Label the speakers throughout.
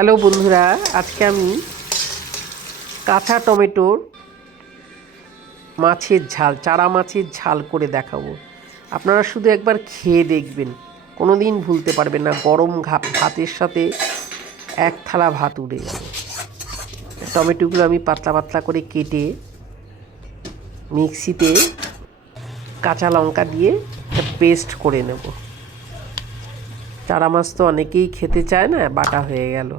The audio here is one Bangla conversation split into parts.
Speaker 1: হ্যালো বন্ধুরা, আজকে আমি কাঁচা টমেটোর মাছের ঝাল, চারা মাছের ঝাল করে দেখাবো। আপনারা শুধু একবার খেয়ে দেখবেন কোনো দিন ভুলতে পারবেন না, গরম ভাতের সাথে এক থালা ভাত উড়ে টমেটোগুলো আমি পাতলা পাতলা করে কেটে মিক্সিতে কাঁচা লঙ্কা দিয়ে পেস্ট করে নেব। চারা মাছ তো অনেকেই খেতে চায় না, বাটা হয়ে গেল।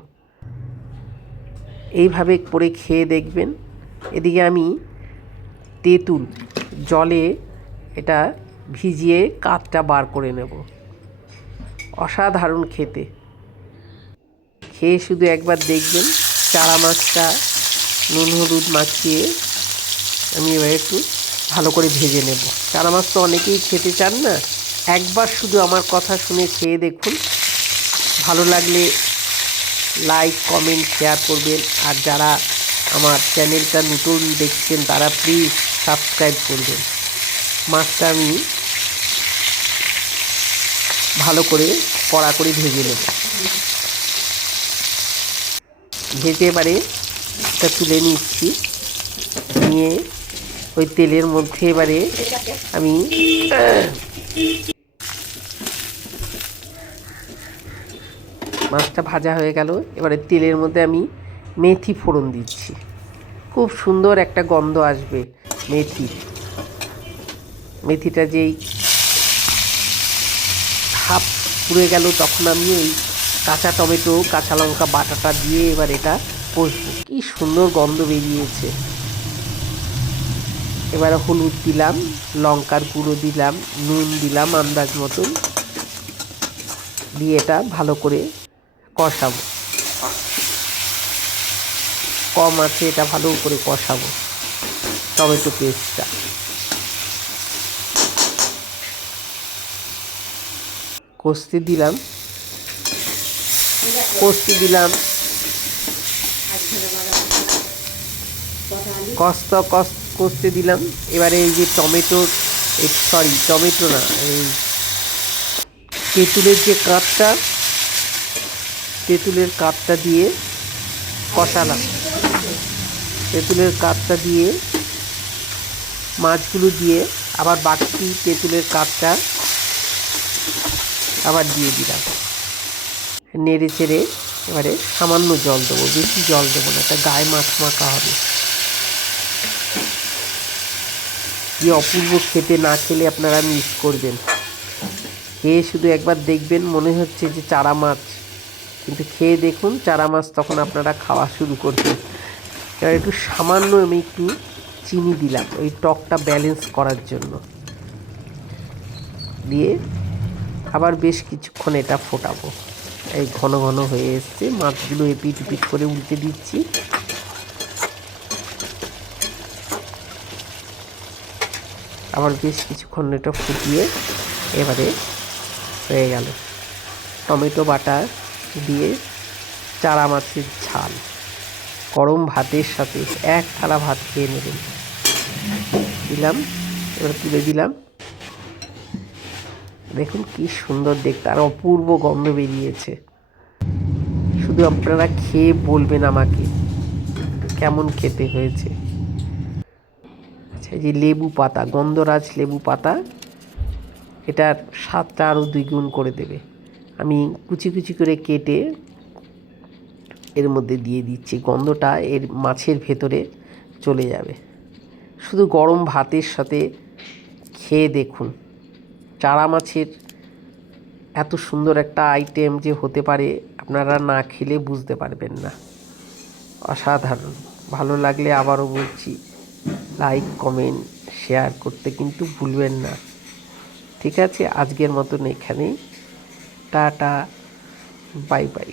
Speaker 1: এইভাবে করে খেয়ে দেখবেন। এদিকে আমি তেঁতুল জলে এটা ভিজিয়ে কাঠটা বার করে নেব। অসাধারণ খেতে। খেয়ে শুধু একবার দেখবেন, চারা মাছটা নুন, হলুদ মাখিয়ে আমি এবার একটু ভালো করে ভেজে নেব। চারা মাছ তো অনেকেই খেতে চান না। একবার শুধু আমার কথা শুনে খেয়ে দেখুন। ভালো লাগলে লাইক, কমেন্ট, শেয়ার করবেন। আর যারা আমার চ্যানেলটা নতুন দেখছেন, তারা প্লিজ সাবস্ক্রাইব করবেন। মাছটা আমি ভালো করে কড়া করে ভেজে নেব। ভেজে এবারে এটা তুলে নিচ্ছি। নিয়ে ওই তেলের মধ্যে এবারে আমি মাছটা ভাজা হয়ে গেল। এবারে তেলের মধ্যে আমি মেথি ফোড়ন দিচ্ছি। খুব সুন্দর একটা গন্ধ আসবে মেথির মেথিটা যেই হাফ পুড়ে গেল, তখন আমি এই কাঁচা টমেটো, কাঁচা লঙ্কা, বাটাটা দিয়ে এবার এটা কষবো। কি সুন্দর গন্ধ বেরিয়েছে। এবারে হলুদ দিলাম, লঙ্কার গুঁড়ো দিলাম, নুন দিলাম আন্দাজ মতন। দিয়ে এটা ভালো করে কষাবো। কম আছে, এটা ভালো করে কষাবো। টমেটো পেস্টটা। কষতে দিলাম। কষতে দিলাম। কষ্ট কষ কষতে দিলাম। এবারে এই যে টমেটোর সরি টমেটো না, এই, তেঁতুলের যে কাঠটা তেঁতুলের কাঠটা দিয়ে কষালাম। তেঁতুলের কাঠটা দিয়ে মাছগুলো দিয়ে আবার বাকি তেঁতুলের কাঠটা আবার দিয়ে দিলাম। নেড়ে চেড়ে এবারে সামান্য জল দেবো, বেশি জল দেবো না একটা গায়ে মাছ মাখা হবে। কি অপূর্ব খেতে না খেলে আপনারা মিস করবেন। খেয়ে শুধু একবার দেখবেন, মনে হচ্ছে যে চারা মাছ। কিন্তু খেয়ে দেখুন চারা মাছ তখন আপনারা খাওয়া শুরু করবেন। এবার একটু সামান্য আমি একটু চিনি দিলাম, ওই টকটা ব্যালেন্স করার জন্য। দিয়ে আবার বেশ কিছুক্ষণ এটা ফোটাবো। এই ঘন ঘন হয়ে এসছে, মাছগুলো এপিট এপিট করে উল্টে দিচ্ছি। আবার বেশ কিছুক্ষণ এটা ফুটিয়ে এবারে হয়ে গেল। টমেটো বাটা দিয়ে চারা মাছের ঝাল। গরম ভাতের সাথে এক থালা ভাত খেয়ে নেবেন। দিলাম, এবার তুলে দিলাম। দেখুন কি সুন্দর দেখতে, আর অপূর্ব গন্ধ বেরিয়েছে। শুধু আপনারা খেয়ে বলবেন আমাকে কেমন খেতে হয়েছে। আচ্ছা যে লেবু পাতা, গন্ধরাজ লেবু পাতা, এটার স্বাদটা আরও দ্বিগুণ করে দেবে। আমি কুচি কুচি করে কেটে এর মধ্যে দিয়ে দিচ্ছি। গন্ধটা এর মাছের ভেতরে চলে যাবে। শুধু গরম ভাতের সাথে খেয়ে দেখুন। চারা মাছের এত সুন্দর একটা আইটেম যে হতে পারে, আপনারা না খেলে বুঝতে পারবেন না। অসাধারণ। ভালো লাগলে আবারও বলছি লাইক কমেন্ট শেয়ার করতে কিন্তু ভুলবেন না। ঠিক আছে, আজকের মতন এখানেই। Tata bye bye.